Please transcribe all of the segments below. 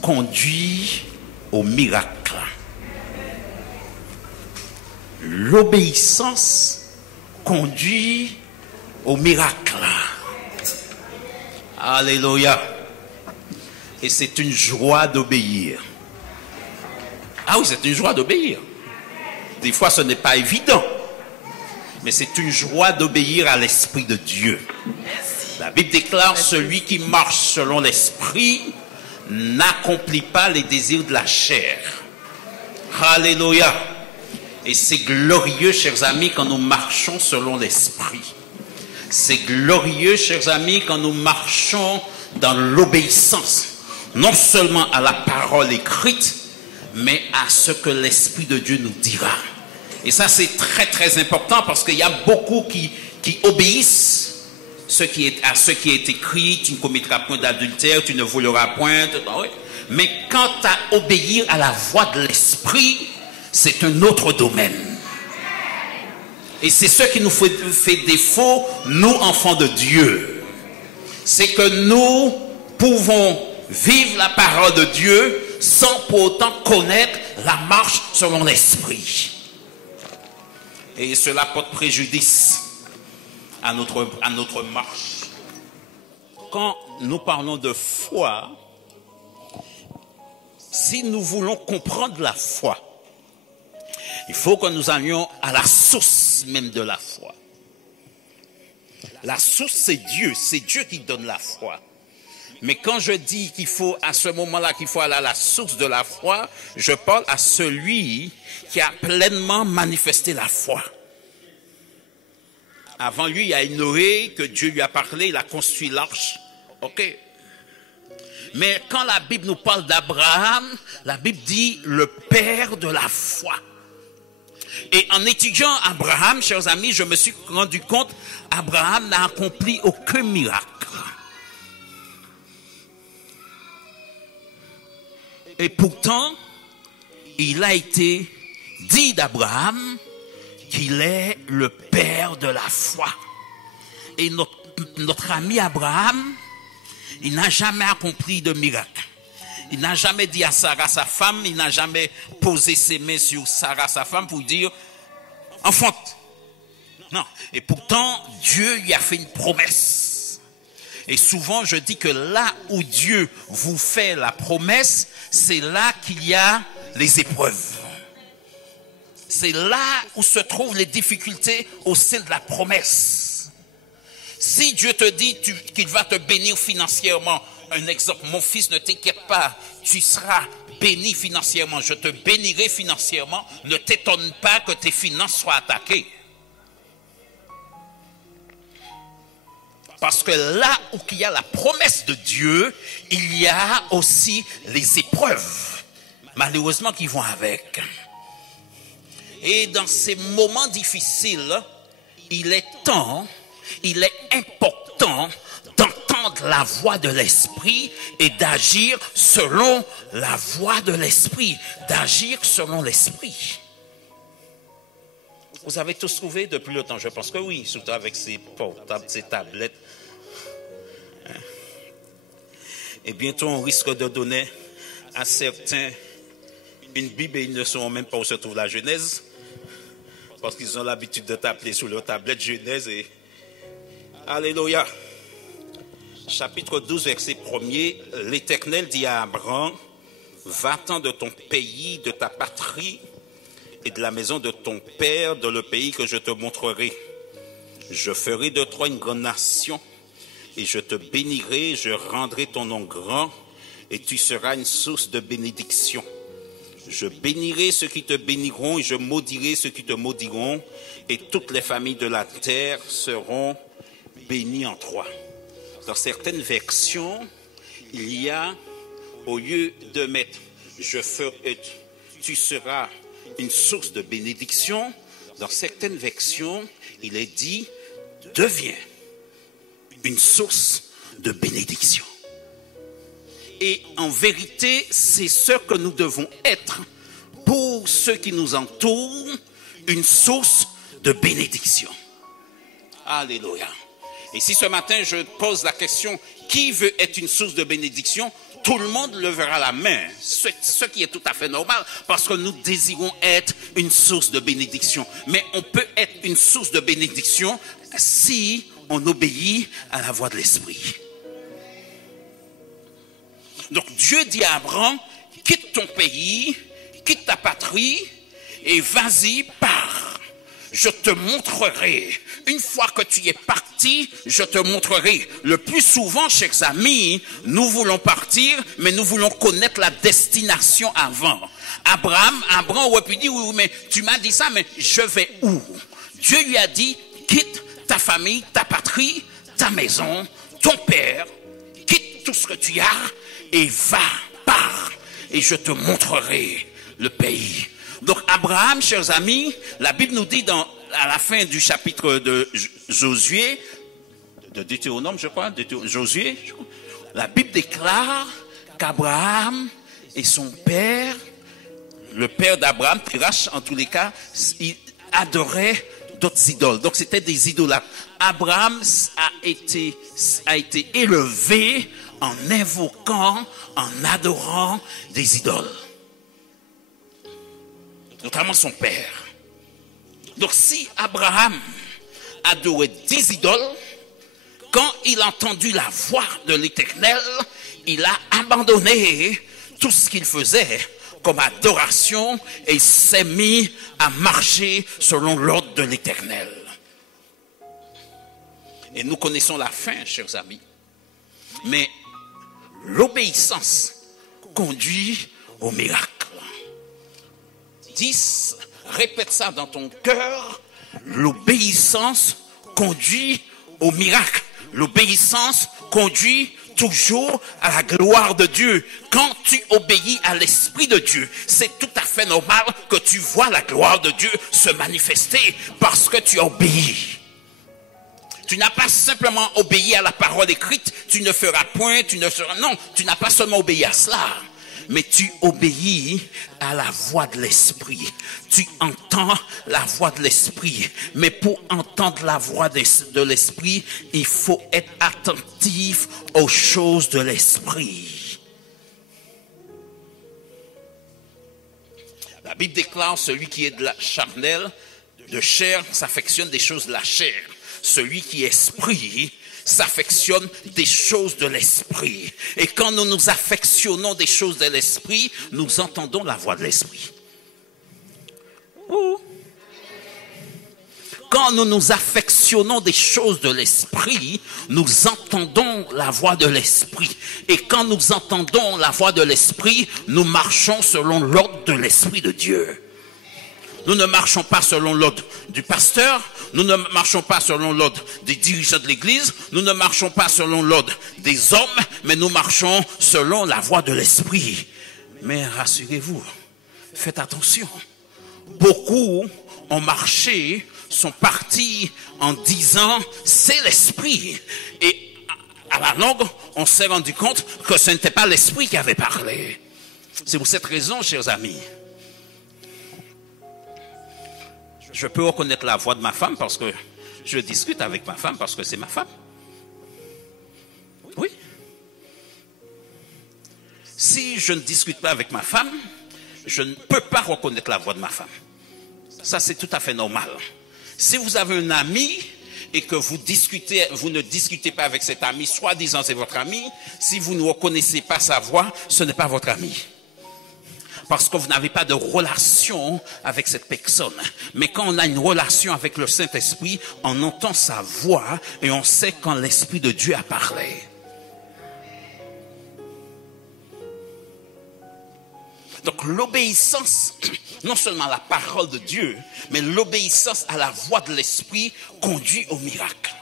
conduit au miracle. L'obéissance conduit au miracle. Alléluia. Et c'est une joie d'obéir. Ah oui, c'est une joie d'obéir. Des fois, ce n'est pas évident. Mais c'est une joie d'obéir à l'Esprit de Dieu. La Bible déclare, celui qui marche selon l'Esprit n'accomplit pas les désirs de la chair. Alléluia. Et c'est glorieux, chers amis, quand nous marchons selon l'Esprit. C'est glorieux, chers amis, quand nous marchons dans l'obéissance. Non seulement à la parole écrite, mais à ce que l'Esprit de Dieu nous dira. Et ça, c'est très, très important parce qu'il y a beaucoup qui obéissent à ce qui est écrit. Tu ne commettras point d'adultère, tu ne voleras point. Mais quant à obéir à la voix de l'Esprit, c'est un autre domaine. Et c'est ce qui nous fait défaut, nous, enfants de Dieu. C'est que nous pouvons vivre la parole de Dieu sans pour autant connaître la marche selon l'Esprit. Et cela porte préjudice à notre marche. Quand nous parlons de foi, si nous voulons comprendre la foi, il faut que nous allions à la source même de la foi. La source, c'est Dieu qui donne la foi. Mais quand je dis qu'il faut, à ce moment-là, qu'il faut aller à la source de la foi, je parle à celui qui a pleinement manifesté la foi. Avant lui, il y a Noé, que Dieu lui a parlé, il a construit l'arche. Ok. Mais quand la Bible nous parle d'Abraham, la Bible dit le père de la foi. Et en étudiant Abraham, chers amis, je me suis rendu compte, Abraham n'a accompli aucun miracle. Et pourtant, il a été dit d'Abraham qu'il est le père de la foi. Et notre ami Abraham, il n'a jamais accompli de miracle. Il n'a jamais dit à Sarah, sa femme, il n'a jamais posé ses mains sur Sarah, sa femme, pour dire « enfante ». Non. Et pourtant, Dieu lui a fait une promesse. Et souvent, je dis que là où Dieu vous fait la promesse, c'est là qu'il y a les épreuves. C'est là où se trouvent les difficultés au sein de la promesse. Si Dieu te dit qu'il va te bénir financièrement, un exemple, mon fils, ne t'inquiète pas, tu seras béni financièrement, je te bénirai financièrement, ne t'étonne pas que tes finances soient attaquées. Parce que là où il y a la promesse de Dieu, il y a aussi les épreuves, malheureusement, qui vont avec. Et dans ces moments difficiles, il est important d'entendre la voix de l'Esprit et d'agir selon la voix de l'Esprit, d'agir selon l'Esprit. Vous avez tous trouvé depuis le temps, je pense que oui, surtout avec ces portables, ces tablettes. Et bientôt on risque de donner à certains une Bible et ils ne sauront même pas où se trouve la Genèse, parce qu'ils ont l'habitude de taper sur leur tablette Genèse et... Alléluia. Chapitre 12, verset 1er, l'Éternel dit à Abraham, va-t'en de ton pays, de ta patrie et de la maison de ton père, dans le pays que je te montrerai. Je ferai de toi une grande nation et je te bénirai, je rendrai ton nom grand et tu seras une source de bénédiction. Je bénirai ceux qui te béniront et je maudirai ceux qui te maudiront et toutes les familles de la terre seront bénies en toi. Dans certaines versions, il y a, au lieu de mettre tu seras une source de bénédiction, dans certaines versions, il est dit deviens une source de bénédiction. Et en vérité, c'est ce que nous devons être pour ceux qui nous entourent, une source de bénédiction. Alléluia. Et si ce matin je pose la question, qui veut être une source de bénédiction? tout le monde levera la main, ce qui est tout à fait normal, parce que nous désirons être une source de bénédiction. Mais on peut être une source de bénédiction si on obéit à la voix de l'Esprit. Donc Dieu dit à Abraham, quitte ton pays, quitte ta patrie, et vas-y, pars. Je te montrerai. Une fois que tu es parti, je te montrerai. Le plus souvent, chers amis, nous voulons partir, mais nous voulons connaître la destination avant. Abraham aurait pu dire, oui, mais tu m'as dit ça, mais je vais où? Dieu lui a dit, quitte ta famille, ta patrie, ta maison, ton père, quitte tout ce que tu as, et va, pars, et je te montrerai le pays. Donc Abraham, chers amis, la Bible nous dit à la fin du chapitre de Josué, de Deutéronome, je crois, Josué, la Bible déclare qu'Abraham et son père, le père d'Abraham, Terach en tous les cas, il adorait d'autres idoles. Donc c'était des idolâtres. Abraham a été élevé en invoquant, en adorant des idoles. Notamment son père. Donc si Abraham adorait des idoles, quand il a entendu la voix de l'Éternel, il a abandonné tout ce qu'il faisait comme adoration et il s'est mis à marcher selon l'ordre de l'Éternel. Et nous connaissons la fin, chers amis. Mais l'obéissance conduit au miracle. 10, répète ça dans ton cœur. L'obéissance conduit au miracle. L'obéissance conduit toujours à la gloire de Dieu. Quand tu obéis à l'Esprit de Dieu, c'est tout à fait normal que tu vois la gloire de Dieu se manifester parce que tu obéis. Tu n'as pas simplement obéi à la parole écrite, tu ne feras point, non, tu n'as pas seulement obéi à cela. Mais tu obéis à la voix de l'Esprit. Tu entends la voix de l'Esprit. Mais pour entendre la voix de l'Esprit, il faut être attentif aux choses de l'Esprit. La Bible déclare, celui qui est de la charnelle, de chair, s'affectionne des choses de la chair. Celui qui est esprit s'affectionne des choses de l'esprit. Et quand nous nous affectionnons des choses de l'esprit, nous entendons la voix de l'esprit. Quand nous nous affectionnons des choses de l'esprit, nous entendons la voix de l'esprit. Et quand nous entendons la voix de l'esprit, nous marchons selon l'ordre de l'esprit de Dieu. Nous ne marchons pas selon l'ordre du pasteur, nous ne marchons pas selon l'ordre des dirigeants de l'église, nous ne marchons pas selon l'ordre des hommes, mais nous marchons selon la voix de l'esprit. Mais rassurez-vous, faites attention. Beaucoup ont marché, sont partis en disant c'est l'esprit. Et à la longue, on s'est rendu compte que ce n'était pas l'esprit qui avait parlé. C'est pour cette raison, chers amis, je peux reconnaître la voix de ma femme parce que je discute avec ma femme parce que c'est ma femme. Oui. Si je ne discute pas avec ma femme, je ne peux pas reconnaître la voix de ma femme. Ça, c'est tout à fait normal. Si vous avez un ami et que vous ne discutez pas avec cet ami, soi-disant c'est votre ami, si vous ne reconnaissez pas sa voix, ce n'est pas votre ami. Parce que vous n'avez pas de relation avec cette personne. Mais quand on a une relation avec le Saint-Esprit, on entend sa voix et on sait quand l'Esprit de Dieu a parlé. Donc l'obéissance, non seulement à la parole de Dieu, mais l'obéissance à la voix de l'Esprit conduit au miracle.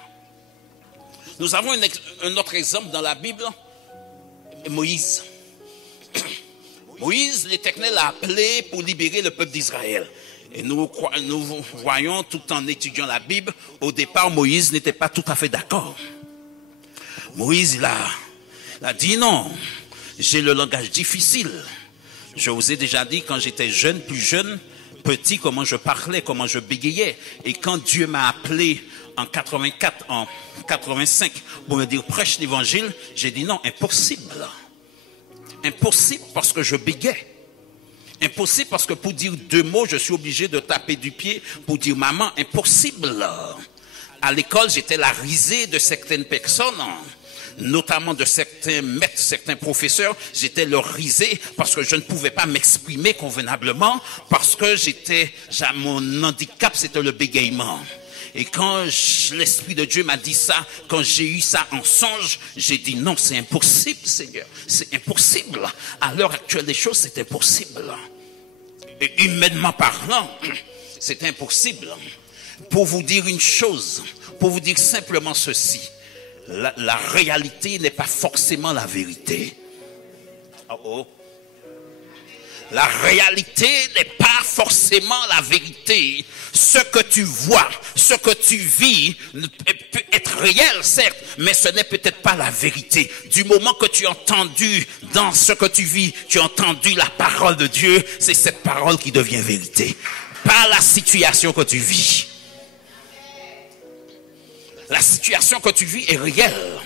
Nous avons un autre exemple dans la Bible, Moïse. Moïse, l'Éternel l'a appelé pour libérer le peuple d'Israël. Et nous voyons, tout en étudiant la Bible, au départ, Moïse n'était pas tout à fait d'accord. Moïse, il a dit non, j'ai le langage difficile. Je vous ai déjà dit quand j'étais jeune, plus jeune, petit, comment je parlais, comment je bégayais. Et quand Dieu m'a appelé en 84, en 85, pour me dire prêche l'évangile, j'ai dit non, impossible. Impossible parce que je bégayais. Impossible parce que pour dire 2 mots, je suis obligé de taper du pied pour dire maman. Impossible. À l'école, j'étais la risée de certaines personnes, notamment de certains maîtres, certains professeurs. J'étais leur risée parce que je ne pouvais pas m'exprimer convenablement, parce que mon handicap, c'était le bégaiement. Et quand l'Esprit de Dieu m'a dit ça, quand j'ai eu ça en songe, j'ai dit non, c'est impossible, Seigneur. C'est impossible. À l'heure actuelle des choses, c'est impossible. Et humainement parlant, c'est impossible. Pour vous dire une chose, pour vous dire simplement ceci, la réalité n'est pas forcément la vérité. La réalité n'est pas forcément la vérité. Ce que tu vois, ce que tu vis peut être réel, certes, mais ce n'est peut-être pas la vérité. Du moment que tu as entendu dans ce que tu vis, tu as entendu la parole de Dieu, c'est cette parole qui devient vérité. Pas la situation que tu vis. La situation que tu vis est réelle,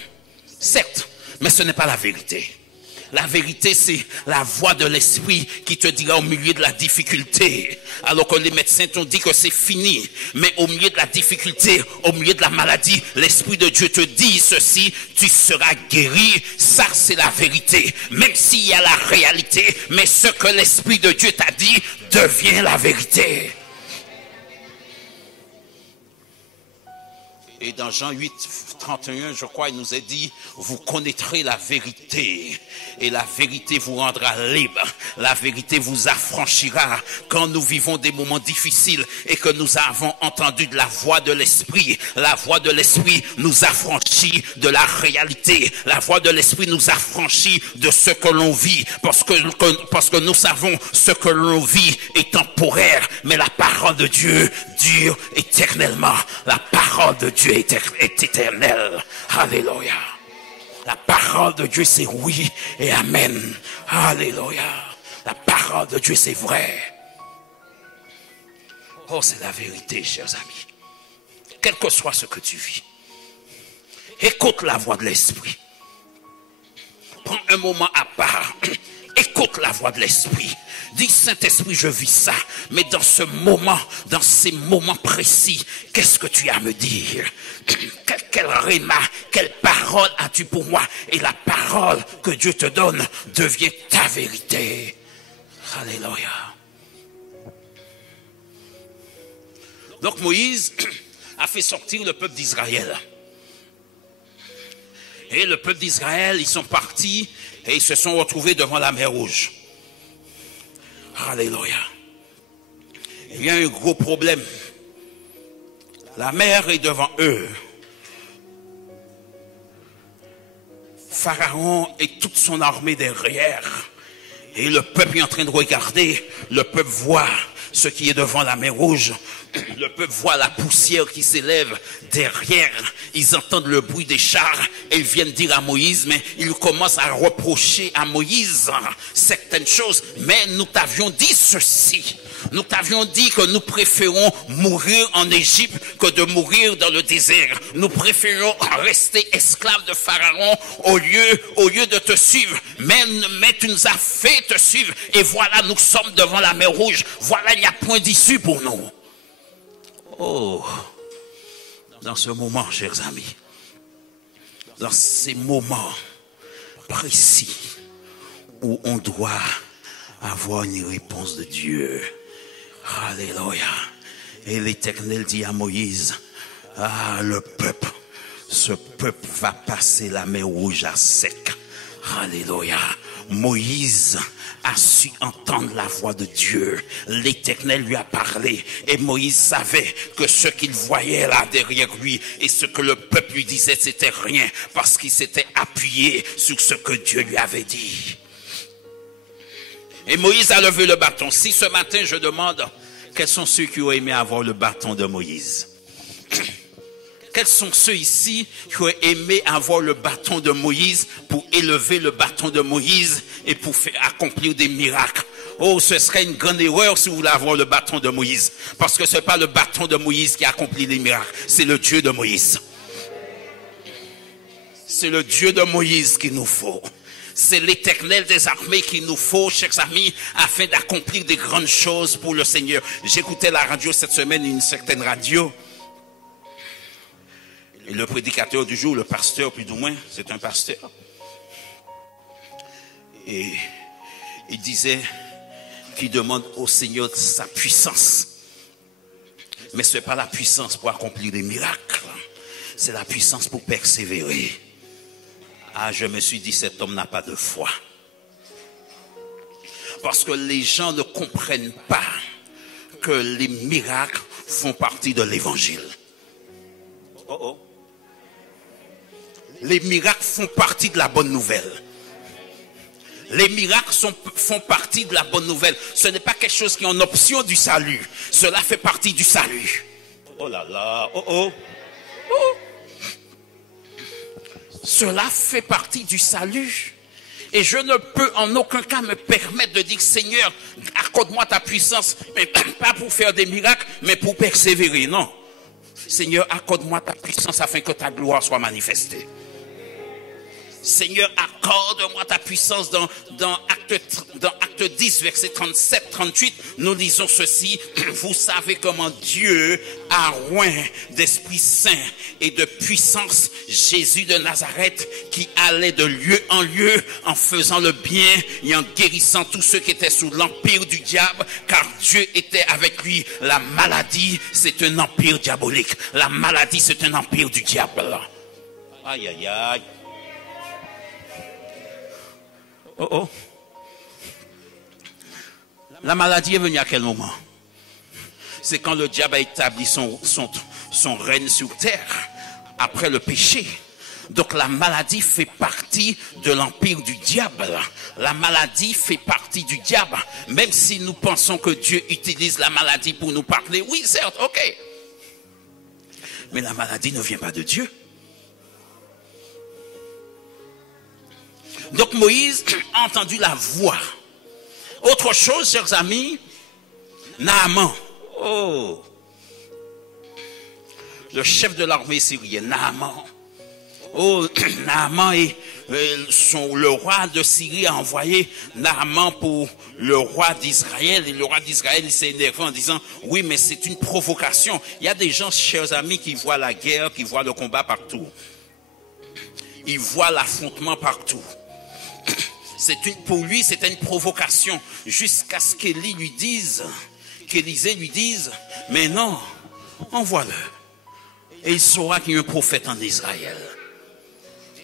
certes, mais ce n'est pas la vérité. La vérité, c'est la voix de l'esprit qui te dira au milieu de la difficulté. Alors que les médecins t'ont dit que c'est fini. Mais au milieu de la difficulté, au milieu de la maladie, l'esprit de Dieu te dit ceci, tu seras guéri. Ça, c'est la vérité. Même s'il y a la réalité, mais ce que l'esprit de Dieu t'a dit devient la vérité. Et dans Jean 8, 31, je crois, il nous est dit, vous connaîtrez la vérité et la vérité vous rendra libre. La vérité vous affranchira quand nous vivons des moments difficiles et que nous avons entendu de la voix de l'esprit. La voix de l'esprit nous affranchit de la réalité. La voix de l'esprit nous affranchit de ce que l'on vit parce que nous savons ce que l'on vit est temporaire, mais la parole de Dieu dure éternellement. La parole de Dieu est éternelle. Alléluia. La parole de Dieu, c'est oui et amen. Alléluia. La parole de Dieu, c'est vrai. Oh, c'est la vérité, chers amis. Quel que soit ce que tu vis, écoute la voix de l'esprit. Prends un moment à part. Écoute la voix de l'esprit. Dis, Saint-Esprit, je vis ça. Mais dans ce moment, dans ces moments précis, qu'est-ce que tu as à me dire? Quel réma, quelle parole as-tu pour moi? Et la parole que Dieu te donne devient ta vérité. Alléluia. Donc Moïse a fait sortir le peuple d'Israël. Et le peuple d'Israël, ils sont partis et ils se sont retrouvés devant la mer Rouge. Alléluia. Il y a un gros problème. La mer est devant eux. Pharaon et toute son armée derrière. Et le peuple est en train de regarder. Le peuple voit ce qui est devant la mer Rouge. Le peuple voit la poussière qui s'élève derrière. Ils entendent le bruit des chars et ils viennent dire à Moïse, mais ils commencent à reprocher à Moïse certaines choses. Mais nous t'avions dit ceci. Nous t'avions dit que nous préférons mourir en Égypte que de mourir dans le désert. Nous préférons rester esclaves de Pharaon au lieu de te suivre. Mais tu nous as fait te suivre. Et voilà, nous sommes devant la mer Rouge. Voilà, il n'y a point d'issue pour nous. Oh, dans ce moment, chers amis, dans ces moments précis où on doit avoir une réponse de Dieu. Alléluia. Et l'Éternel dit à Moïse, ce peuple va passer la mer Rouge à sec. Alléluia. Moïse a su entendre la voix de Dieu. L'Éternel lui a parlé. Et Moïse savait que ce qu'il voyait là derrière lui et ce que le peuple lui disait, c'était rien. Parce qu'il s'était appuyé sur ce que Dieu lui avait dit. Et Moïse a levé le bâton. Si ce matin je demande, quels sont ceux qui ont aimé avoir le bâton de Moïse? Quels sont ceux ici qui ont aimé avoir le bâton de Moïse pour élever le bâton de Moïse et pour accomplir des miracles? Oh, ce serait une grande erreur si vous voulez avoir le bâton de Moïse. Parce que ce n'est pas le bâton de Moïse qui accomplit les miracles. C'est le Dieu de Moïse. C'est le Dieu de Moïse qu'il nous faut. C'est l'Éternel des armées qu'il nous faut, chers amis, afin d'accomplir des grandes choses pour le Seigneur. J'écoutais la radio cette semaine, une certaine radio. Et le prédicateur du jour, le pasteur, plus ou moins, c'est un pasteur. Et il disait qu'il demande au Seigneur sa puissance. Mais ce n'est pas la puissance pour accomplir des miracles. C'est la puissance pour persévérer. Ah, je me suis dit, cet homme n'a pas de foi. Parce que les gens ne comprennent pas que les miracles font partie de l'évangile. Oh oh. Les miracles font partie de la bonne nouvelle. Les miracles font partie de la bonne nouvelle. Ce n'est pas quelque chose qui est en option du salut. Cela fait partie du salut. Oh là là, oh oh. Oh. Cela fait partie du salut. Et je ne peux en aucun cas me permettre de dire, Seigneur, accorde-moi ta puissance, mais pas pour faire des miracles, mais pour persévérer. Non. Seigneur, accorde-moi ta puissance afin que ta gloire soit manifestée. Seigneur, accorde-moi ta puissance dans Acte 10, verset 37-38. Nous lisons ceci. Vous savez comment Dieu a oint d'Esprit Saint et de puissance Jésus de Nazareth qui allait de lieu en lieu en faisant le bien et en guérissant tous ceux qui étaient sous l'empire du diable, car Dieu était avec lui. La maladie, c'est un empire diabolique. La maladie, c'est un empire du diable. Aïe, aïe, aïe. Oh oh. La maladie est venue à quel moment? C'est quand le diable a établi son règne sur terre, après le péché. Donc la maladie fait partie de l'empire du diable. La maladie fait partie du diable. Même si nous pensons que Dieu utilise la maladie pour nous parler, oui certes, ok. Mais la maladie ne vient pas de Dieu. Donc Moïse a entendu la voix. Autre chose, chers amis, Naaman. Oh, le chef de l'armée syrienne, Naaman. Oh, Naaman et le roi de Syrie a envoyé Naaman pour le roi d'Israël. Et le roi d'Israël s'est énervé en disant, oui, mais c'est une provocation. Il y a des gens, chers amis, qui voient la guerre, qui voient le combat partout. Ils voient l'affrontement partout. Pour lui, c'était une provocation jusqu'à ce qu'Élisée lui dise, mais non, envoie-le. Et il saura qu'il y a un prophète en Israël.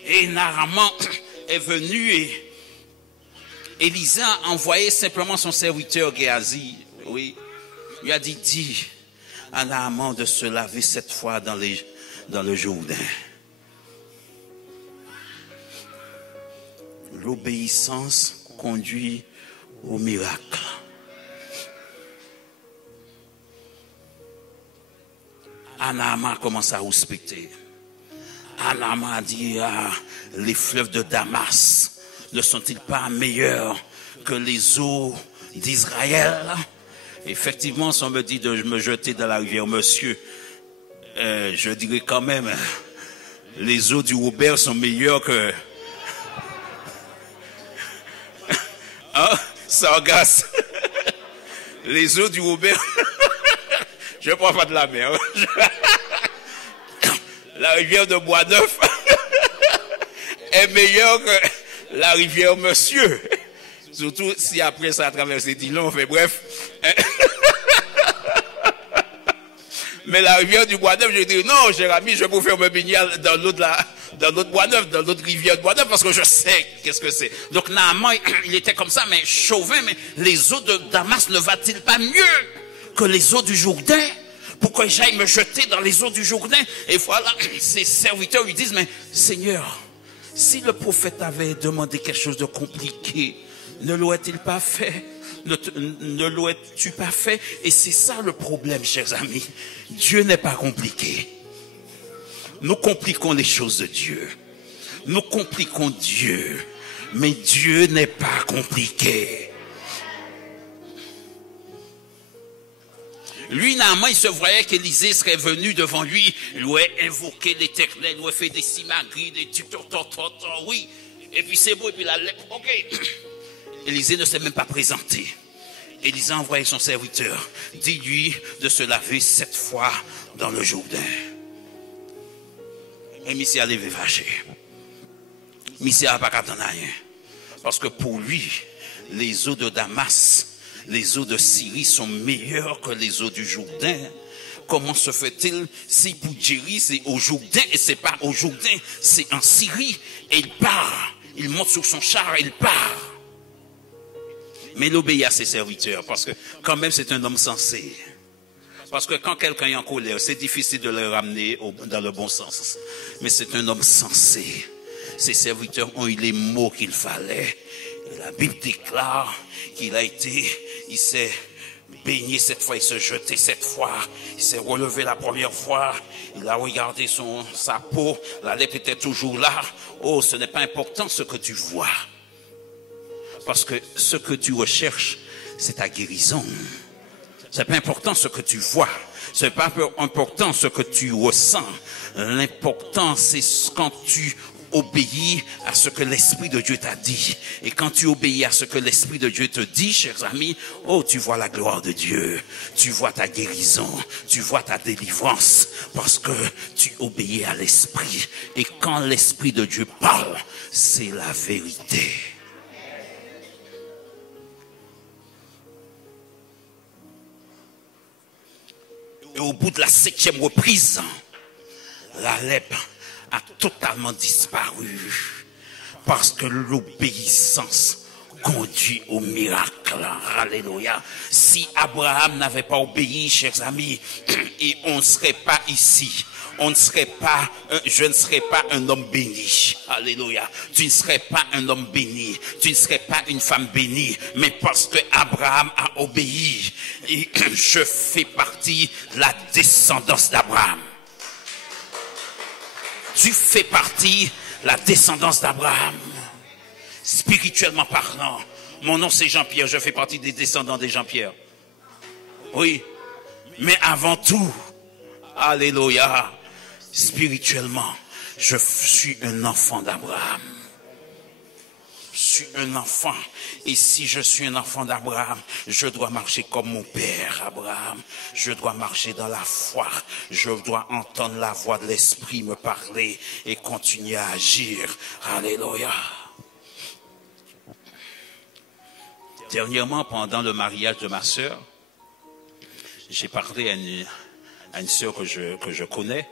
Et Naaman est venu et Élisée a envoyé simplement son serviteur Géasi. Oui, il lui a dit, dis à Naaman de se laver 7 fois dans le Jourdain. L'obéissance conduit au miracle. Naaman a commencé à respecter. Naaman a dit, les fleuves de Damas ne sont-ils pas meilleurs que les eaux d'Israël? Effectivement, si on me dit de me jeter dans la rivière, monsieur, je dirais quand même, les eaux du Robert sont meilleures que... Hein? Sargasse. Les eaux du Robert. Je ne prends pas de la mer. La rivière de Bois-Neuf est meilleure que la rivière Monsieur. Surtout si après ça a traversé Dillon, fait bref. Mais la rivière du Bois-Neuf, je dis non, cher ami, je préfère me baigner dans l'autre Bois-Neuf, dans l'autre rivière de Bois-Neuf, parce que je sais qu'est-ce que c'est. Donc Naaman, il était comme ça, mais chauvin, mais les eaux de Damas ne va-t-il pas mieux que les eaux du Jourdain? Pour que j'aille me jeter dans les eaux du Jourdain? Et voilà, ses serviteurs lui disent, mais Seigneur, si le prophète avait demandé quelque chose de compliqué, ne l'aurait-il pas fait? Ne l'aurais-tu pas fait? Et c'est ça le problème, chers amis. Dieu n'est pas compliqué. Nous compliquons les choses de Dieu. Nous compliquons Dieu. Mais Dieu n'est pas compliqué. Lui, Naaman, il se voyait qu'Élisée serait venu devant lui. Il aurait invoqué l'Éternel, il aurait fait des simagrées, des oui. Et puis c'est beau, et puis la lèpre, ok. Élisée ne s'est même pas présenté. Élisée a envoyé son serviteur. Dis-lui de se laver 7 fois dans le Jourdain. Et Missia a levé fâché. Missia n'a pas qu'attendre rien. Parce que pour lui, les eaux de Damas, les eaux de Syrie sont meilleures que les eaux du Jourdain. Comment se fait-il si pour Jéry c'est au Jourdain et c'est pas au Jourdain, c'est en Syrie et il part. Il monte sur son char et il part. Mais il obéit à ses serviteurs parce que quand même c'est un homme sensé. Parce que quand quelqu'un est en colère, c'est difficile de le ramener dans le bon sens. Mais c'est un homme sensé. Ses serviteurs ont eu les mots qu'il fallait. Et la Bible déclare qu'il il s'est baigné 7 fois, il s'est jeté 7 fois, il s'est relevé la première fois, il a regardé sa peau, la lèpre était toujours là. Oh, ce n'est pas important ce que tu vois. Parce que ce que tu recherches, c'est ta guérison. C'est pas important ce que tu vois. C'est pas important ce que tu ressens. L'important, c'est quand tu obéis à ce que l'Esprit de Dieu t'a dit. Et quand tu obéis à ce que l'Esprit de Dieu te dit, chers amis, oh, tu vois la gloire de Dieu. Tu vois ta guérison. Tu vois ta délivrance. Parce que tu obéis à l'Esprit. Et quand l'Esprit de Dieu parle, c'est la vérité. Et au bout de la 7e reprise, la lèpre a totalement disparu. Parce que l'obéissance conduit au miracle. Alléluia. Si Abraham n'avait pas obéi, chers amis, et on ne serait pas ici. Je ne serais pas un homme béni. Alléluia. Tu ne serais pas un homme béni. Tu ne serais pas une femme bénie. Mais parce que Abraham a obéi, et je fais partie de la descendance d'Abraham. Tu fais partie de la descendance d'Abraham. Spirituellement parlant. Mon nom c'est Jean-Pierre. Je fais partie des descendants de Jean-Pierre. Oui. Mais avant tout, alléluia. Spirituellement, je suis un enfant d'Abraham. Je suis un enfant. Et si je suis un enfant d'Abraham, je dois marcher comme mon père Abraham. Je dois marcher dans la foi. Je dois entendre la voix de l'Esprit me parler et continuer à agir. Alléluia. Dernièrement, pendant le mariage de ma sœur, j'ai parlé à une sœur que je connais,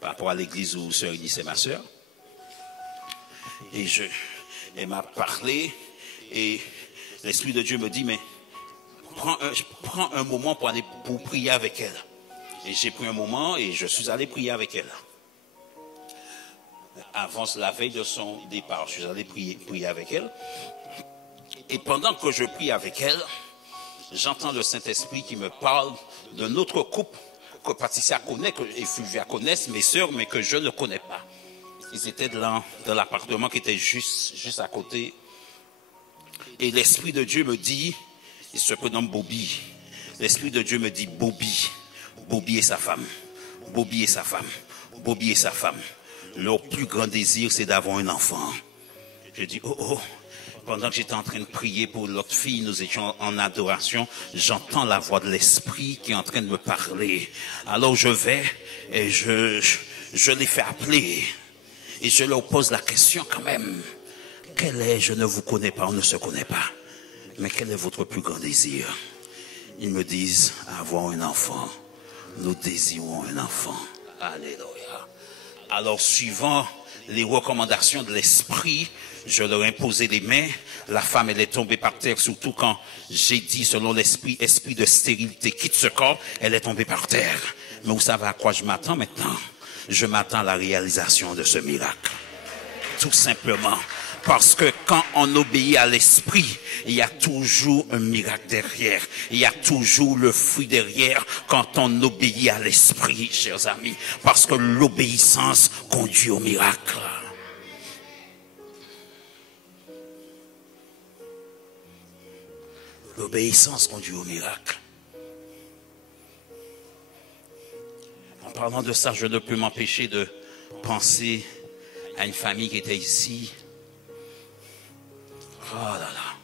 par rapport à l'église où sœur Elie, c'est ma sœur. Et elle m'a parlé et l'Esprit de Dieu me dit, mais prends un moment pour prier avec elle. Et j'ai pris un moment et je suis allé prier avec elle. Avant la veille de son départ, je suis allé prier avec elle. Et pendant que je prie avec elle, j'entends le Saint-Esprit qui me parle d'un autre couple que Patricia connaît, et Fulvia connaissent, mes sœurs, mais que je ne connais pas. Ils étaient dans l'appartement qui était juste à côté. Et l'Esprit de Dieu me dit, il se prénomme Bobby. L'Esprit de Dieu me dit, Bobby et sa femme. Bobby et sa femme. Bobby et sa femme. Leur plus grand désir, c'est d'avoir un enfant. Je dis, oh. Pendant que j'étais en train de prier pour l'autre fille, nous étions en adoration, j'entends la voix de l'Esprit qui est en train de me parler. Alors je vais et je les fais appeler. Et je leur pose la question quand même. Quel est, je ne vous connais pas, on ne se connaît pas. Mais quel est votre plus grand désir? Ils me disent, avoir un enfant. Nous désirons un enfant. Alléluia. Alors suivant les recommandations de l'Esprit, je leur ai imposé les mains. La femme, elle est tombée par terre, surtout quand j'ai dit, selon l'Esprit, esprit de stérilité, quitte ce corps, elle est tombée par terre. Mais vous savez à quoi je m'attends maintenant? Je m'attends à la réalisation de ce miracle. Tout simplement. Parce que quand on obéit à l'Esprit, il y a toujours un miracle derrière. Il y a toujours le fruit derrière quand on obéit à l'Esprit, chers amis. Parce que l'obéissance conduit au miracle. L'obéissance conduit au miracle. En parlant de ça, je ne peux m'empêcher de penser à une famille qui était ici. Oh là là.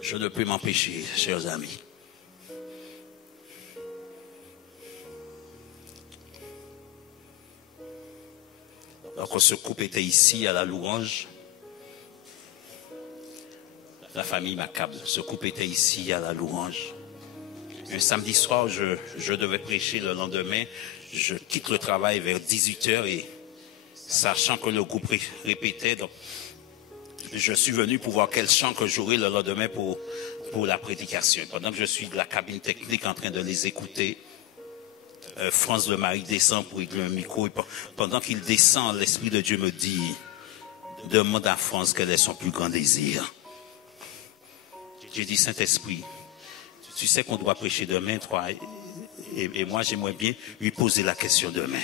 Je ne peux m'empêcher, chers amis. Alors que ce couple était ici à la louange, la famille Macabre, ce couple était ici à la louange. Un samedi soir, je devais prêcher le lendemain. Je quitte le travail vers 18h et sachant que le groupe répétait, donc je suis venu pour voir quel chant que j'aurai le lendemain pour la prédication. Pendant que je suis de la cabine technique en train de les écouter, France le mari descend pour régler un micro. Et pendant qu'il descend, l'Esprit de Dieu me dit, demande à France quel est son plus grand désir. J'ai dit, Saint-Esprit, tu sais qu'on doit prêcher demain, toi, et moi j'aimerais bien lui poser la question demain.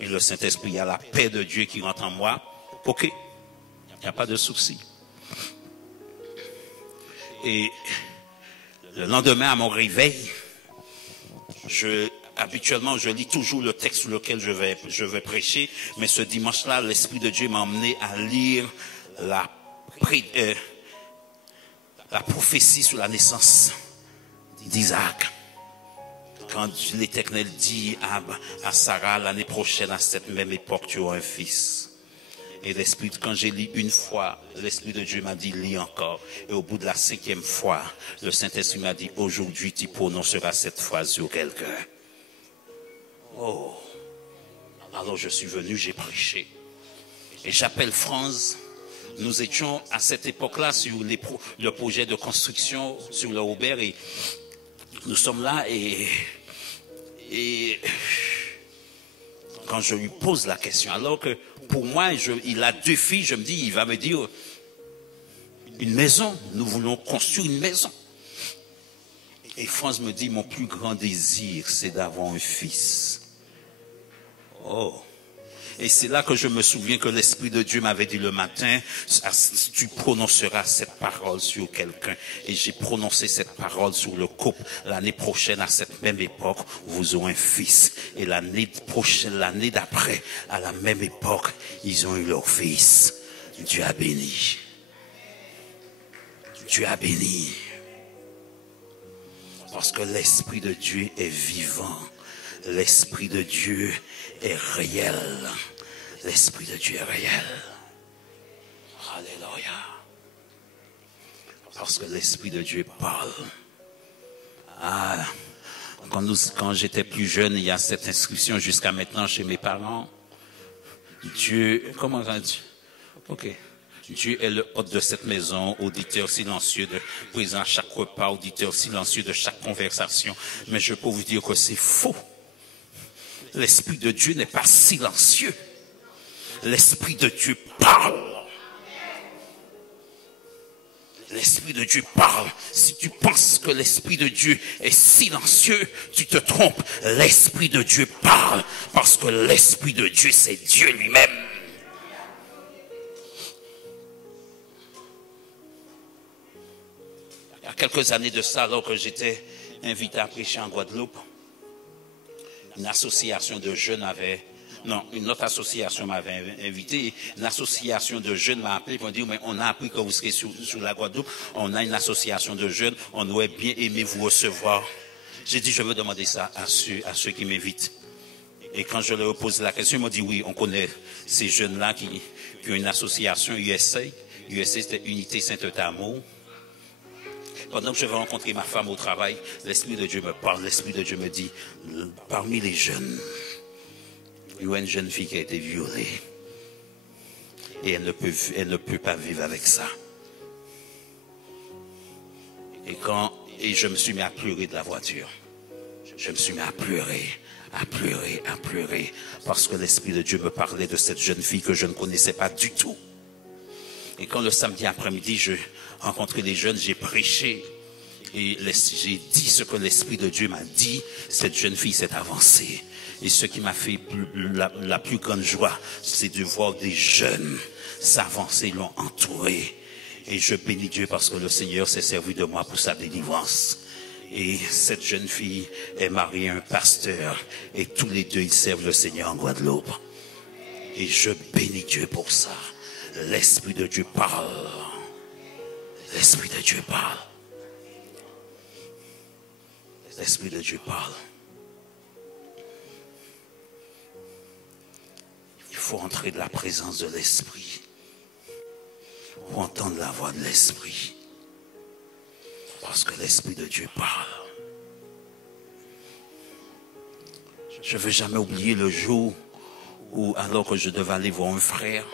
Et le Saint-Esprit, il y a la paix de Dieu qui rentre en moi. Ok, il n'y a pas de souci. Et le lendemain, à mon réveil, habituellement, je lis toujours le texte sur lequel je vais prêcher, mais ce dimanche-là, l'Esprit de Dieu m'a emmené à lire la prophétie sur la naissance d'Isaac. Quand l'Éternel dit à Sarah, l'année prochaine, à cette même époque, tu auras un fils. Et l'Esprit, quand j'ai lu une fois, l'Esprit de Dieu m'a dit, lis encore. Et au bout de la 5e fois, le Saint-Esprit m'a dit, aujourd'hui, tu prononceras cette phrase sur quelqu'un. Oh. Alors je suis venu, j'ai prêché. Et j'appelle France. Nous étions à cette époque-là sur le projet de construction sur le Aubert et nous sommes là et quand je lui pose la question, alors que pour moi, il a 2 filles, je me dis, il va me dire une maison, nous voulons construire une maison. Et France me dit, mon plus grand désir, c'est d'avoir un fils. Oh! Et c'est là que je me souviens que l'Esprit de Dieu m'avait dit le matin, tu prononceras cette parole sur quelqu'un. Et j'ai prononcé cette parole sur le couple. L'année prochaine, à cette même époque, vous aurez un fils. Et l'année prochaine, l'année d'après, à la même époque, ils ont eu leur fils. Dieu a béni. Dieu a béni. Parce que l'Esprit de Dieu est vivant. L'Esprit de Dieu est réel. L'Esprit de Dieu est réel. Alléluia. Parce que l'Esprit de Dieu parle. Quand j'étais plus jeune, il y a cette inscription jusqu'à maintenant chez mes parents. Dieu, comment on dit? Ok. Dieu est le hôte de cette maison, auditeur silencieux, présent à chaque repas, auditeur silencieux de chaque conversation. Mais je peux vous dire que c'est faux. L'Esprit de Dieu n'est pas silencieux. L'Esprit de Dieu parle. L'Esprit de Dieu parle. Si tu penses que l'Esprit de Dieu est silencieux, tu te trompes. L'Esprit de Dieu parle parce que l'Esprit de Dieu, c'est Dieu lui-même. Il y a quelques années de ça, alors que j'étais invité à prêcher en Guadeloupe, une association de jeunes une autre association m'avait invité. Une association de jeunes m'a appelé pour me dire, mais on a appris que vous serez sur la Guadeloupe. On a une association de jeunes. On aurait bien aimé vous recevoir. J'ai dit, je veux demander ça à ceux qui m'invitent. Et quand je leur ai posé la question, ils m'ont dit, oui, on connaît ces jeunes-là qui ont une association USA. USA, c'était Unité Saint-Amour. Pendant que je vais rencontrer ma femme au travail, l'Esprit de Dieu me parle, l'Esprit de Dieu me dit, parmi les jeunes, il y a une jeune fille qui a été violée. Et elle ne peut pas vivre avec ça. Et je me suis mis à pleurer de la voiture. Je me suis mis à pleurer, parce que l'Esprit de Dieu me parlait de cette jeune fille que je ne connaissais pas du tout. Et quand le samedi après-midi, je rencontrais les jeunes, j'ai prêché et j'ai dit ce que l'Esprit de Dieu m'a dit. Cette jeune fille s'est avancée. Et ce qui m'a fait la plus grande joie, c'est de voir des jeunes s'avancer, l'ont entouré. Et je bénis Dieu parce que le Seigneur s'est servi de moi pour sa délivrance. Et cette jeune fille est mariée à un pasteur. Et tous les deux, ils servent le Seigneur en Guadeloupe. Et je bénis Dieu pour ça. L'Esprit de Dieu parle. L'Esprit de Dieu parle. L'Esprit de Dieu parle. Il faut entrer de la présence de l'Esprit pour entendre la voix de l'Esprit. Parce que l'Esprit de Dieu parle. Je ne vais jamais oublier le jour où, alors que je devais aller voir un frère,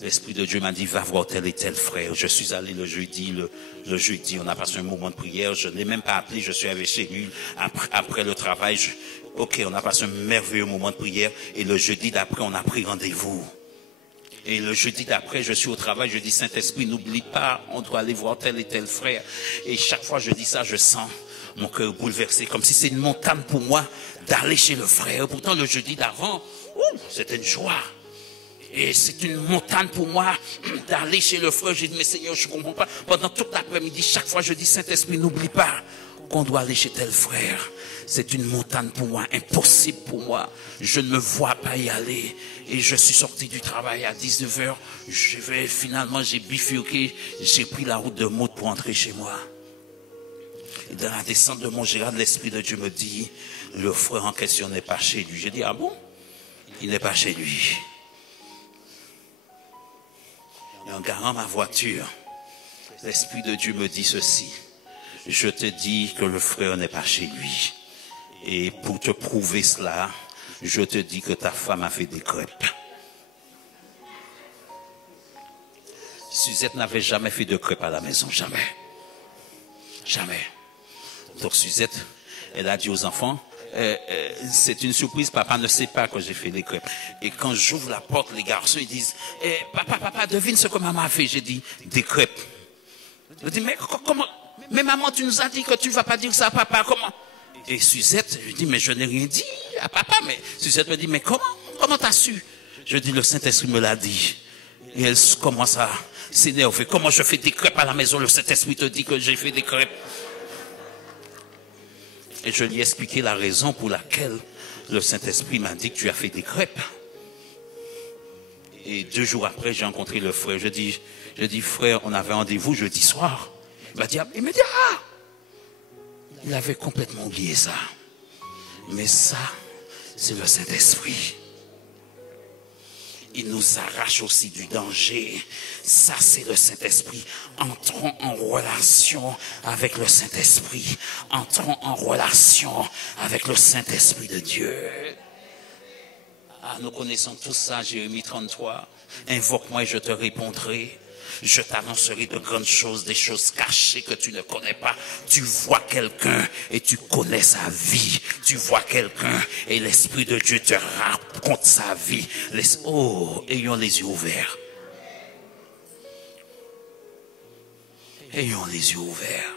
l'Esprit de Dieu m'a dit, va voir tel et tel frère. Je suis allé le jeudi, le jeudi, on a passé un moment de prière. Je n'ai même pas appelé, je suis allé chez lui. Après le travail, on a passé un merveilleux moment de prière. Et le jeudi d'après, on a pris rendez-vous. Et le jeudi d'après, je suis au travail, je dis, Saint-Esprit, n'oublie pas, on doit aller voir tel et tel frère. Et chaque fois que je dis ça, je sens mon cœur bouleversé, comme si c'est une montagne pour moi d'aller chez le frère. Pourtant, le jeudi d'avant, c'était une joie. Et c'est une montagne pour moi d'aller chez le frère. J'ai dit, mais Seigneur, je ne comprends pas. Pendant toute l'après-midi, chaque fois, je dis, Saint-Esprit, n'oublie pas qu'on doit aller chez tel frère. C'est une montagne pour moi, impossible pour moi. Je ne me vois pas y aller. Et je suis sorti du travail à 19h. Finalement, j'ai bifurqué. J'ai pris la route de Mout pour entrer chez moi. Et dans la descente de Montgérard, l'Esprit de Dieu me dit, le frère en question n'est pas chez lui. J'ai dit, ah bon? Il n'est pas chez lui. Et en garant ma voiture, l'Esprit de Dieu me dit ceci. Je te dis que le frère n'est pas chez lui. Et pour te prouver cela, je te dis que ta femme a fait des crêpes. Suzette n'avait jamais fait de crêpes à la maison, jamais. Jamais. Donc Suzette, elle a dit aux enfants, c'est une surprise, papa ne sait pas que j'ai fait des crêpes. Et quand j'ouvre la porte, les garçons, ils disent, papa, devine ce que maman a fait. J'ai dit, des crêpes. Je dis, mais comment? Mais maman, tu nous as dit que tu ne vas pas dire ça à papa, comment? Et Suzette, je dis, mais je n'ai rien dit à papa. Mais Suzette me dit, mais comment t'as su? Je dis, le Saint-Esprit me l'a dit. Et elle commence à s'énerver. Comment je fais des crêpes à la maison? Le Saint-Esprit te dit que j'ai fait des crêpes. Et je lui ai expliqué la raison pour laquelle le Saint-Esprit m'a dit que tu as fait des crêpes. Et 2 jours après, j'ai rencontré le frère. Je dis, frère, on avait rendez-vous jeudi soir. Il m'a dit, il avait complètement oublié ça. Mais ça, c'est le Saint-Esprit. Il nous arrache aussi du danger. Ça, c'est le Saint-Esprit. Entrons en relation avec le Saint-Esprit. Entrons en relation avec le Saint-Esprit de Dieu. Ah, nous connaissons tout ça, Jérémie 33. Invoque-moi et je te répondrai. Je t'annoncerai de grandes choses, des choses cachées que tu ne connais pas. Tu vois quelqu'un et tu connais sa vie. Tu vois quelqu'un et l'Esprit de Dieu te raconte sa vie. Ayons les yeux ouverts. Ayons les yeux ouverts.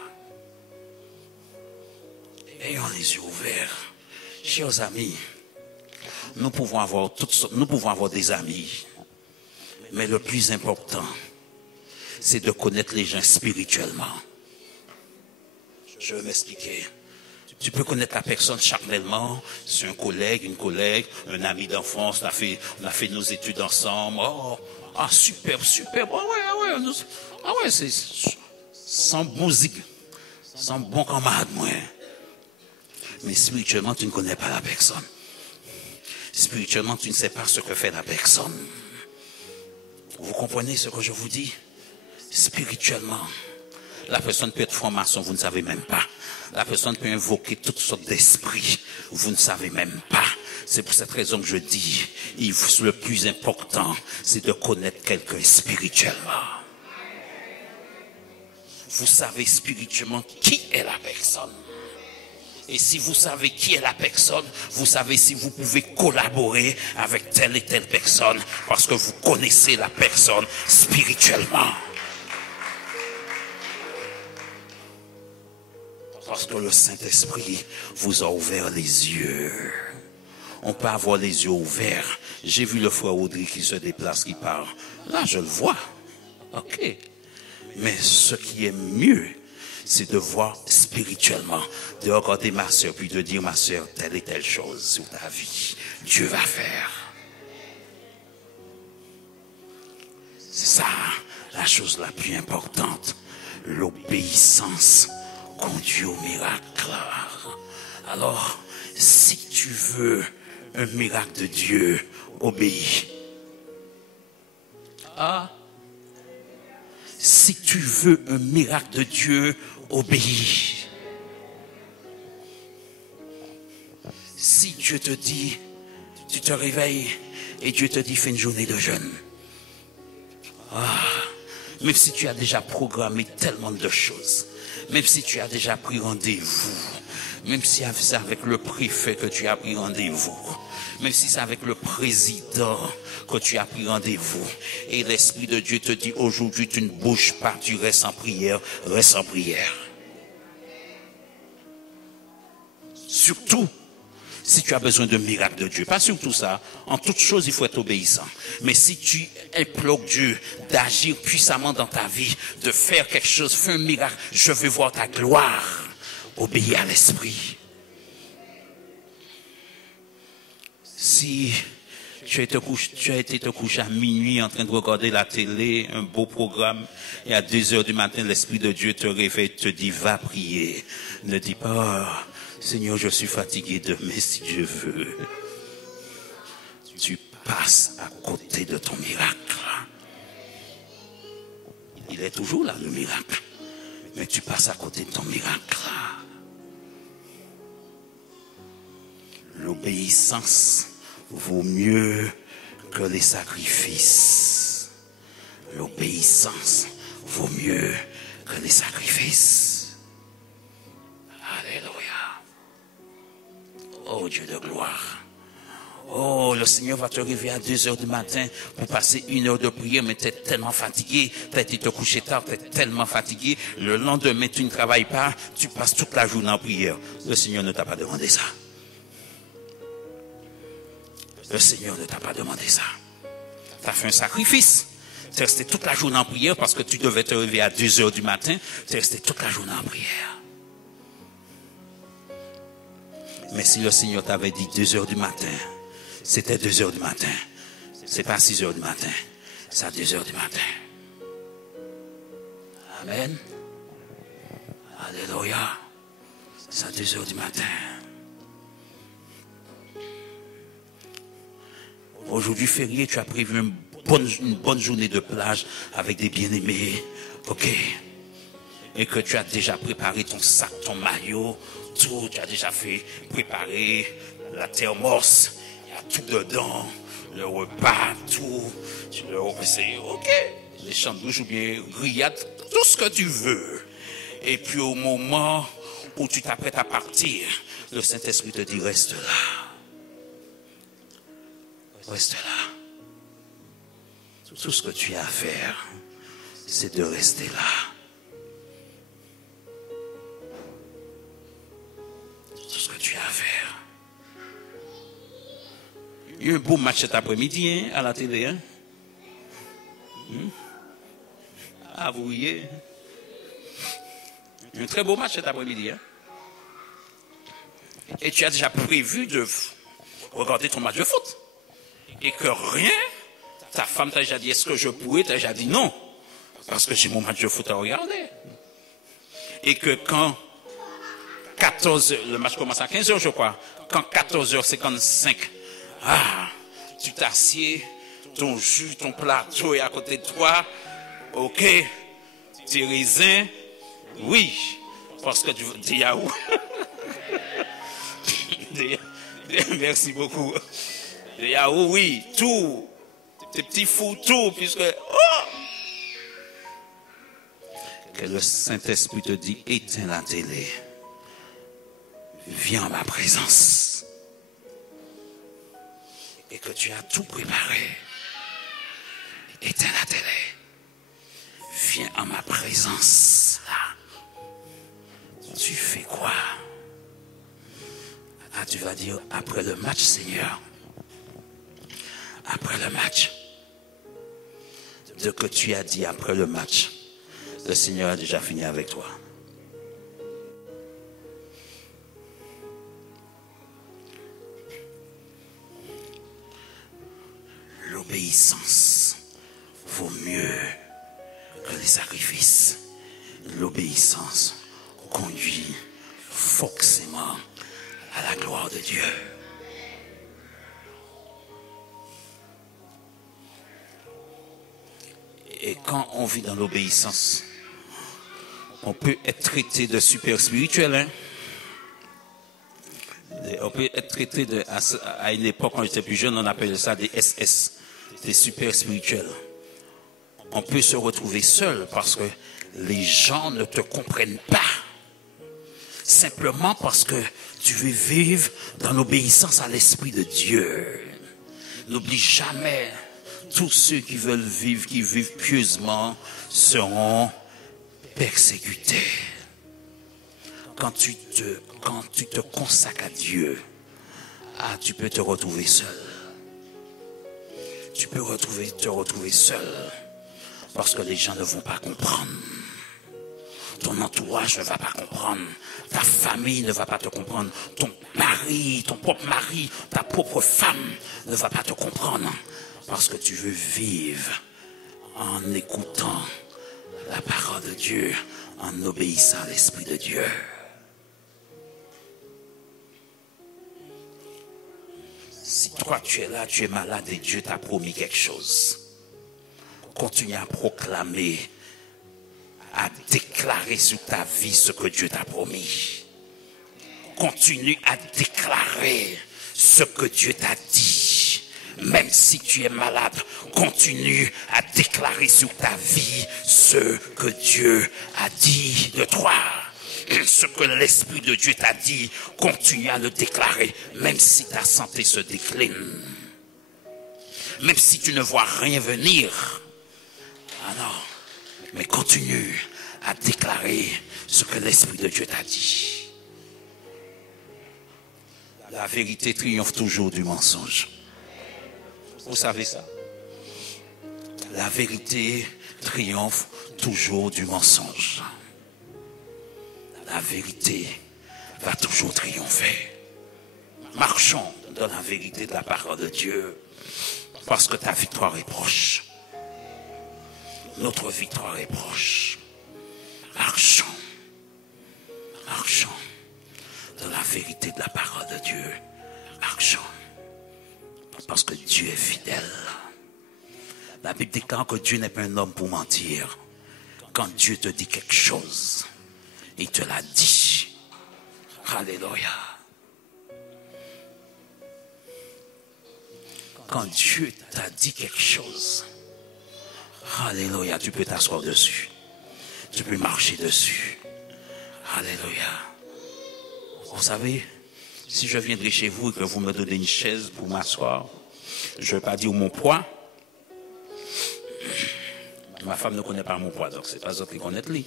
Ayons les yeux ouverts. Chers amis, nous pouvons avoir des amis. Mais le plus important, c'est de connaître les gens spirituellement. Je vais m'expliquer. Tu peux connaître la personne charnellement, c'est un collègue, une collègue, un ami d'enfance, on a fait nos études ensemble. Superbe. C'est sans musique, sans bon camarade, moi. Mais spirituellement, tu ne connais pas la personne. Spirituellement, tu ne sais pas ce que fait la personne. Vous comprenez ce que je vous dis? Spirituellement, la personne peut être franc-maçon, vous ne savez même pas. La personne peut invoquer toutes sortes d'esprits, vous ne savez même pas. C'est pour cette raison que je dis, le plus important, c'est de connaître quelqu'un spirituellement. Vous savez spirituellement qui est la personne. Et si vous savez qui est la personne, vous savez si vous pouvez collaborer avec telle et telle personne, parce que vous connaissez la personne spirituellement. Parce que le Saint-Esprit vous a ouvert les yeux. On peut avoir les yeux ouverts. J'ai vu le frère Audrey qui se déplace, qui parle. Là, je le vois. Ok. Mais ce qui est mieux, c'est de voir spirituellement, de regarder ma soeur, puis de dire, ma soeur, telle et telle chose sur ta vie, Dieu va faire. la chose la plus importante. L'obéissance conduit au miracle. Alors, si tu veux un miracle de Dieu, obéis. Ah. Si tu veux un miracle de Dieu, obéis. Si Dieu te dit, tu te réveilles et Dieu te dit, fais une journée de jeûne. Ah, même si tu as déjà programmé tellement de choses, même si tu as déjà pris rendez-vous, même si c'est avec le préfet que tu as pris rendez-vous, même si c'est avec le président que tu as pris rendez-vous, et l'Esprit de Dieu te dit, aujourd'hui tu ne bouges pas, tu restes en prière, reste en prière. Surtout, si tu as besoin de miracle de Dieu, pas surtout ça, en toute chose il faut être obéissant. Mais si tu implores Dieu d'agir puissamment dans ta vie, de faire quelque chose, fais un miracle, je veux voir ta gloire, obéis à l'Esprit. Si tu as été te coucher à minuit en train de regarder la télé, un beau programme, et à 2 heures du matin, l'Esprit de Dieu te réveille, te dit, va prier. Ne dis pas, oh, Seigneur, je suis fatigué demain si Dieu veut. Tu passes à côté de ton miracle. Il est toujours là, le miracle. Mais tu passes à côté de ton miracle. L'obéissance vaut mieux que les sacrifices. L'obéissance vaut mieux que les sacrifices. Alléluia. Oh Dieu de gloire. Oh, le Seigneur va te réveiller à 2 heures du matin pour passer 1 heure de prière, mais tu es tellement fatigué, tu as été te coucher tard, tu es tellement fatigué. Le lendemain, tu ne travailles pas, tu passes toute la journée en prière. Le Seigneur ne t'a pas demandé ça. Le Seigneur ne t'a pas demandé ça. Tu as fait un sacrifice. Tu es resté toute la journée en prière parce que tu devais te réveiller à 2 heures du matin. Tu es resté toute la journée en prière. Mais si le Seigneur t'avait dit 2 heures du matin, c'était 2 heures du matin. C'est pas 6 heures du matin. C'est à 2 heures du matin. Amen. Alléluia. C'est à 2 heures du matin. Aujourd'hui, férié, tu as prévu une bonne journée de plage avec des bien-aimés. Ok. Et que tu as déjà préparé ton sac, ton maillot, tout. Tu as déjà préparé la thermos. Il y a tout dedans. Le repas, tout. Le repas, c'est ok. Les chandouches ou bien grillades, tout ce que tu veux. Et puis au moment où tu t'apprêtes à partir, le Saint-Esprit te dit, reste là. Reste là. Tout ce que tu as à faire, c'est de rester là. Tout ce que tu as à faire. Il y a un beau match cet après-midi hein, à la télé. Hein? Ah, vous voyez. Un très beau match cet après-midi. Hein? Et tu as déjà prévu de regarder ton match de foot. Et que rien, ta femme t'a déjà dit, est-ce que je pourrais? T'as déjà dit non. Parce que j'ai mon match de foot à regarder. Et que quand 14h, le match commence à 15h, je crois. Quand 14h55, tu t'assieds, ton jus, ton plateau est à côté de toi. Ok. Tes raisins, oui. Parce que tu veux des yaourts. Merci beaucoup. Des yaourts, oui, tout. Tes petits fous, tout, puisque... Oh! Que le Saint-Esprit te dit, éteins la télé. Viens en ma présence. Et que tu as tout préparé. Éteins la télé. Viens en ma présence. Là. Tu fais quoi? Ah, tu vas dire, après le match, Seigneur. Après le match. Ce que tu as dit après le match, le Seigneur a déjà fini avec toi. L'obéissance vaut mieux les sacrifices. L'obéissance conduit forcément à la gloire de Dieu. Et quand on vit dans l'obéissance, on peut être traité de super spirituel. Hein? On peut être traité de, à une époque, quand j'étais plus jeune, on appelait ça des SS, des super spirituels. On peut se retrouver seul parce que les gens ne te comprennent pas. Simplement parce que tu veux vivre dans l'obéissance à l'Esprit de Dieu. N'oublie jamais, tous ceux qui veulent vivre, qui vivent pieusement, seront persécutés. Quand tu te consacres à Dieu, tu peux te retrouver seul. Tu peux te retrouver seul parce que les gens ne vont pas comprendre. Ton entourage ne va pas comprendre. Ta famille ne va pas te comprendre. Ton mari, ton propre mari, ta propre femme ne va pas te comprendre. Parce que tu veux vivre en écoutant la parole de Dieu, en obéissant à l'Esprit de Dieu. Si toi tu es là, tu es malade et Dieu t'a promis quelque chose, continue à proclamer, à déclarer sur ta vie ce que Dieu t'a promis. Continue à déclarer ce que Dieu t'a dit. Même si tu es malade, continue à déclarer sur ta vie ce que Dieu a dit de toi. Ce que l'Esprit de Dieu t'a dit, continue à le déclarer, même si ta santé se décline. Même si tu ne vois rien venir. Ah non, mais continue à déclarer ce que l'Esprit de Dieu t'a dit. La vérité triomphe toujours du mensonge. Vous savez ça? La vérité triomphe toujours du mensonge. La vérité va toujours triompher. Marchons dans la vérité de la parole de Dieu, parce que ta victoire est proche. Notre victoire est proche. Marchons. Marchons dans la vérité de la parole de Dieu. Marchons. Parce que Dieu est fidèle. La Bible déclare que Dieu n'est pas un homme pour mentir. Quand Dieu te dit quelque chose, il te l'a dit. Alléluia. Quand Dieu t'a dit quelque chose, alléluia, tu peux t'asseoir dessus. Tu peux marcher dessus. Alléluia. Vous savez, si je viendrai chez vous et que vous me donnez une chaise pour m'asseoir, je ne vais pas dire mon poids. Ma femme ne connaît pas mon poids, donc ce n'est pas eux qui connaissent lui.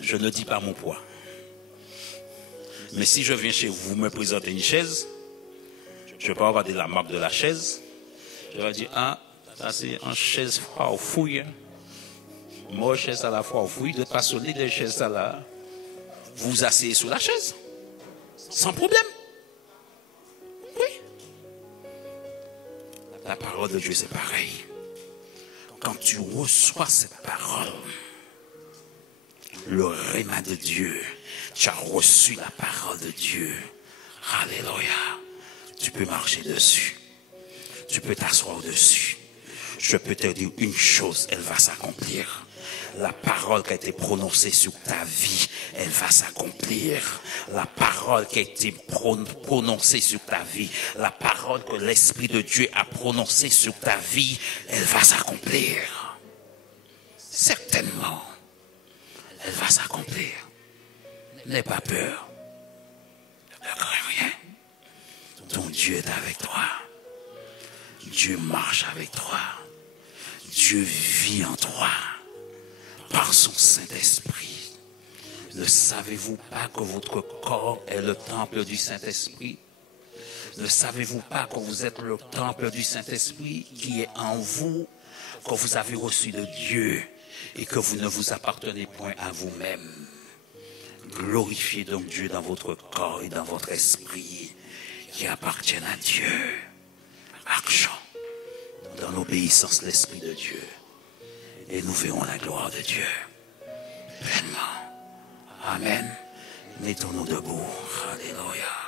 Je ne dis pas mon poids. Mais si je viens chez vous, me présenter une chaise, je peux regarder la marque de la chaise. Je vais dire, ah, ça c'est une chaise foire fouille. Moi, chaise à la foire fouille, de pas solide, les chaises à la. Vous vous asseyez sur la chaise. Sans problème. Oui. La parole de Dieu, c'est pareil. Quand tu reçois cette parole, le réma de Dieu, tu as reçu la parole de Dieu. Alléluia. Tu peux marcher dessus. Tu peux t'asseoir dessus. Je peux te dire une chose, elle va s'accomplir. La parole qui a été prononcée sur ta vie, elle va s'accomplir. La parole qui a été prononcée sur ta vie, la parole que l'Esprit de Dieu a prononcée sur ta vie, elle va s'accomplir. Certainement, elle va s'accomplir. N'aie pas peur. Ne crains rien. Ton Dieu est avec toi. Dieu marche avec toi. Dieu vit en toi. Par son Saint-Esprit. Ne savez-vous pas que votre corps est le temple du Saint-Esprit? Ne savez-vous pas que vous êtes le temple du Saint-Esprit qui est en vous, que vous avez reçu de Dieu et que vous ne vous appartenez point à vous-même? Glorifiez donc Dieu dans votre corps et dans votre esprit qui appartiennent à Dieu. Marchons dans l'obéissance de l'Esprit de Dieu. et nous verrons la gloire de Dieu. Pleinement. Amen. Mettons-nous debout. Alléluia.